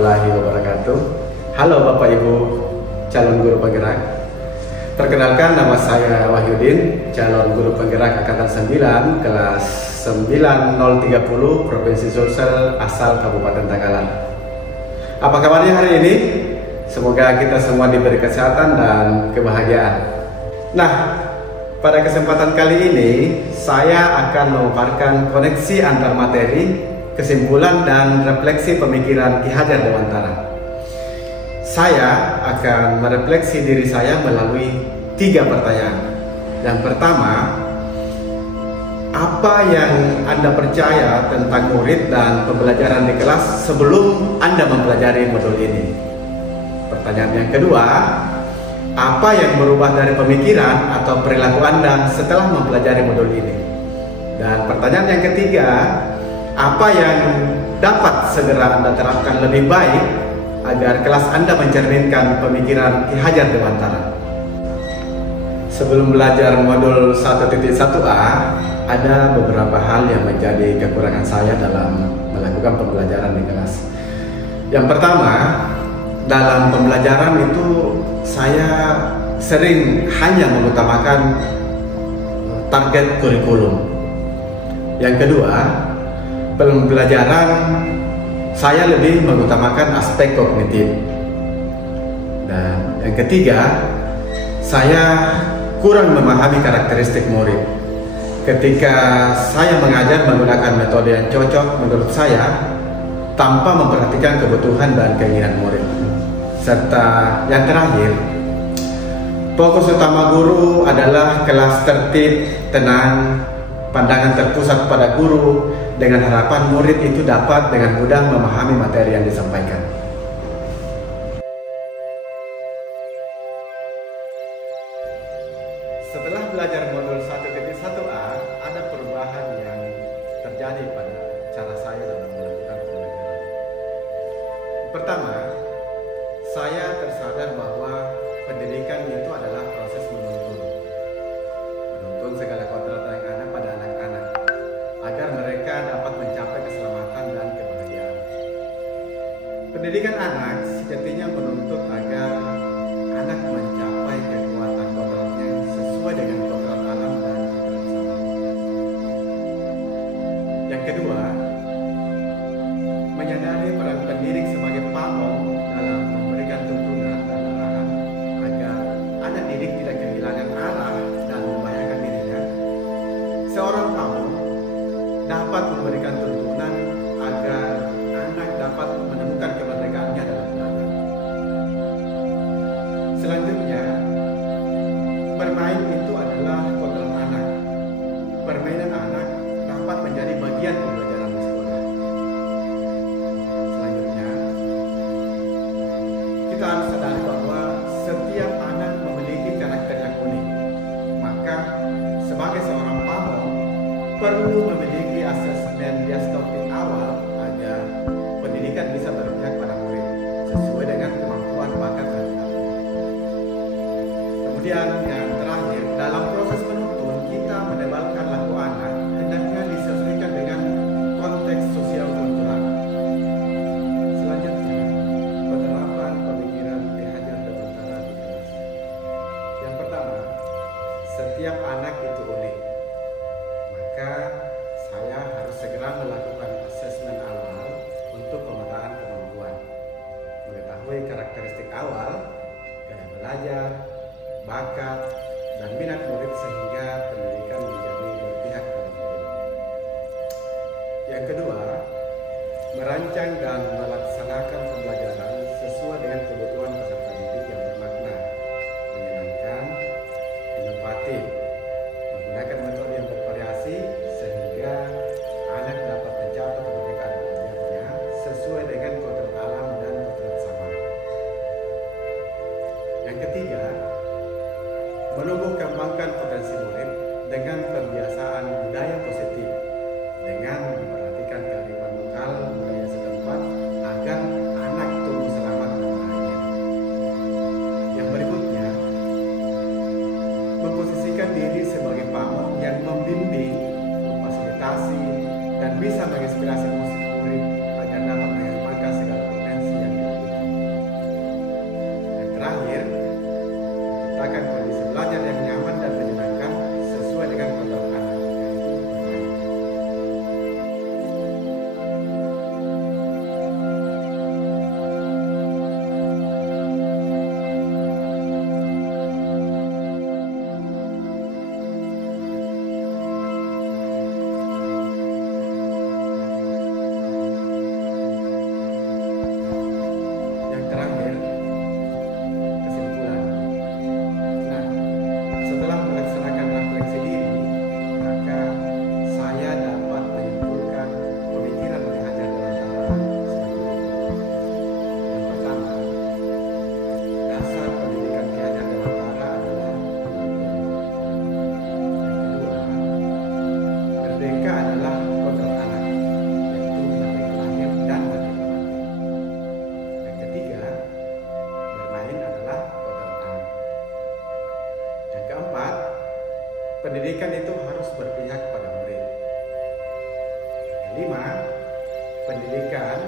warahmatullahi wabarakatuh. Halo Bapak Ibu calon guru penggerak. Perkenalkan, nama saya Wahyudin, calon guru penggerak angkatan 9 kelas 9030 Provinsi Sulsel asal Kabupaten Takalar. Apa kabarnya hari ini? Semoga kita semua diberi kesehatan dan kebahagiaan. Nah, pada kesempatan kali ini saya akan memaparkan koneksi antar materi, kesimpulan dan refleksi pemikiran Ki Hajar Dewantara. Saya akan merefleksi diri saya melalui 3 pertanyaan. Yang pertama, apa yang Anda percaya tentang murid dan pembelajaran di kelas sebelum Anda mempelajari modul ini? Pertanyaan yang kedua, apa yang berubah dari pemikiran atau perilaku Anda setelah mempelajari modul ini? Dan pertanyaan yang ketiga, apa yang dapat segera Anda terapkan lebih baik agar kelas Anda mencerminkan pemikiran Ki Hajar Dewantara? Sebelum belajar modul 1.1a, ada beberapa hal yang menjadi kekurangan saya dalam melakukan pembelajaran di kelas. Yang pertama, dalam pembelajaran itu saya sering hanya mengutamakan target kurikulum. Yang kedua, pembelajaran saya lebih mengutamakan aspek kognitif. Dan yang ketiga, saya kurang memahami karakteristik murid. Ketika saya mengajar menggunakan metode yang cocok menurut saya, tanpa memperhatikan kebutuhan dan keinginan murid. Serta yang terakhir, fokus utama guru adalah kelas tertib, tenang, pandangan terpusat pada guru, dengan harapan murid itu dapat dengan mudah memahami materi yang disampaikan. Setelah belajar modul 1.1a, ada perubahan yang terjadi pada cara saya dalam melakukan pembelajaran. Pertama, saya tersadar bahwa pendidikan itu adalah proses menuntun segala kodrat yang ada pada anak-anak agar mereka dapat mencapai keselamatan dan kebahagiaan. Pendidikan anak sejatinya menuntut agar anak mencapai kekuatan kodratnya sesuai dengan kodrat alam dan kodrat sama. Yang kedua, menyadari peran pendidik sebagai pamong dalam memberikan tuntunan dan arahan agar anak didik tidak kehilangan arah dan membahayakan dirinya. Seorang pamong dapat memberikan tuntunan agar anak dapat menemukan kemerdekaannya dalam belajar. Selanjutnya, bermain itu adalah kodrat anak. Permainan anak dapat menjadi bagian pembelajaran di sekolah. Selanjutnya, kita harus sadari bahwa setiap anak memiliki karakter yang unik. Maka, sebagai seorang pamong, perlu memiliki asesmen diagnostik awal agar pendidikan bisa berpihak pada murid sesuai dengan kemampuan, bakat, dan minat. Kemudian yang terakhir, dalam proses menuntun kita menebalkan laku anak hendaknya disesuaikan dengan konteks sosial kultural. Selanjutnya, penerapan pemikiran Ki Hajar Dewantara di kelas. Yang pertama, setiap anak itu unik. Maka saya harus segera melakukan asesmen awal untuk pemetaan kemampuan, mengetahui karakteristik awal, gaya belajar, bakat, dan minat murid sehingga pendidikan menjadi berpihak pada murid. Yang kedua, merancang dan melaksanakan pembelajaran sesuai dengan kebutuhan peserta didik yang bermakna, menyenangkan, inovatif, menggunakan metode yang bervariasi sehingga anak dapat mencapai kemerdekaan belajarnya sesuai dengan kodrat alam dan kodrat sama. Yang ketiga, menumbuh kembangkan potensi murid dengan pembiasaan budaya positif dengan memperhatikan kearifan lokal budaya setempat agar anak tumbuh selamat dan bahagia. Yang berikutnya, memposisikan diri sebagai pamong yang membimbing, memfasilitasi, dan bisa menginspirasi murid agar dapat mengembangkan segala potensi yang menciptakan kondisi belajar yang nyaman dan menyenangkan sesuai dengan kodrat anak, yaitu bermain. Yang terakhir, kesimpulan. Nah, setelah melaksanakan refleksi diri, maka saya dapat menyimpulkan pemikiran Ki Hajar Dewantara sebagai berikut. Yang pertama, dasar pendidikan Ki Hajar Dewantara adalah yang kedua, merdeka adalah kodrat anak, yaitu merdeka lahir dan merdeka batin. Yang ketiga, bermain adalah kodrat anak. Yang keempat, pendidikan itu harus berpihak pada murid. Yang kelima, pendidikan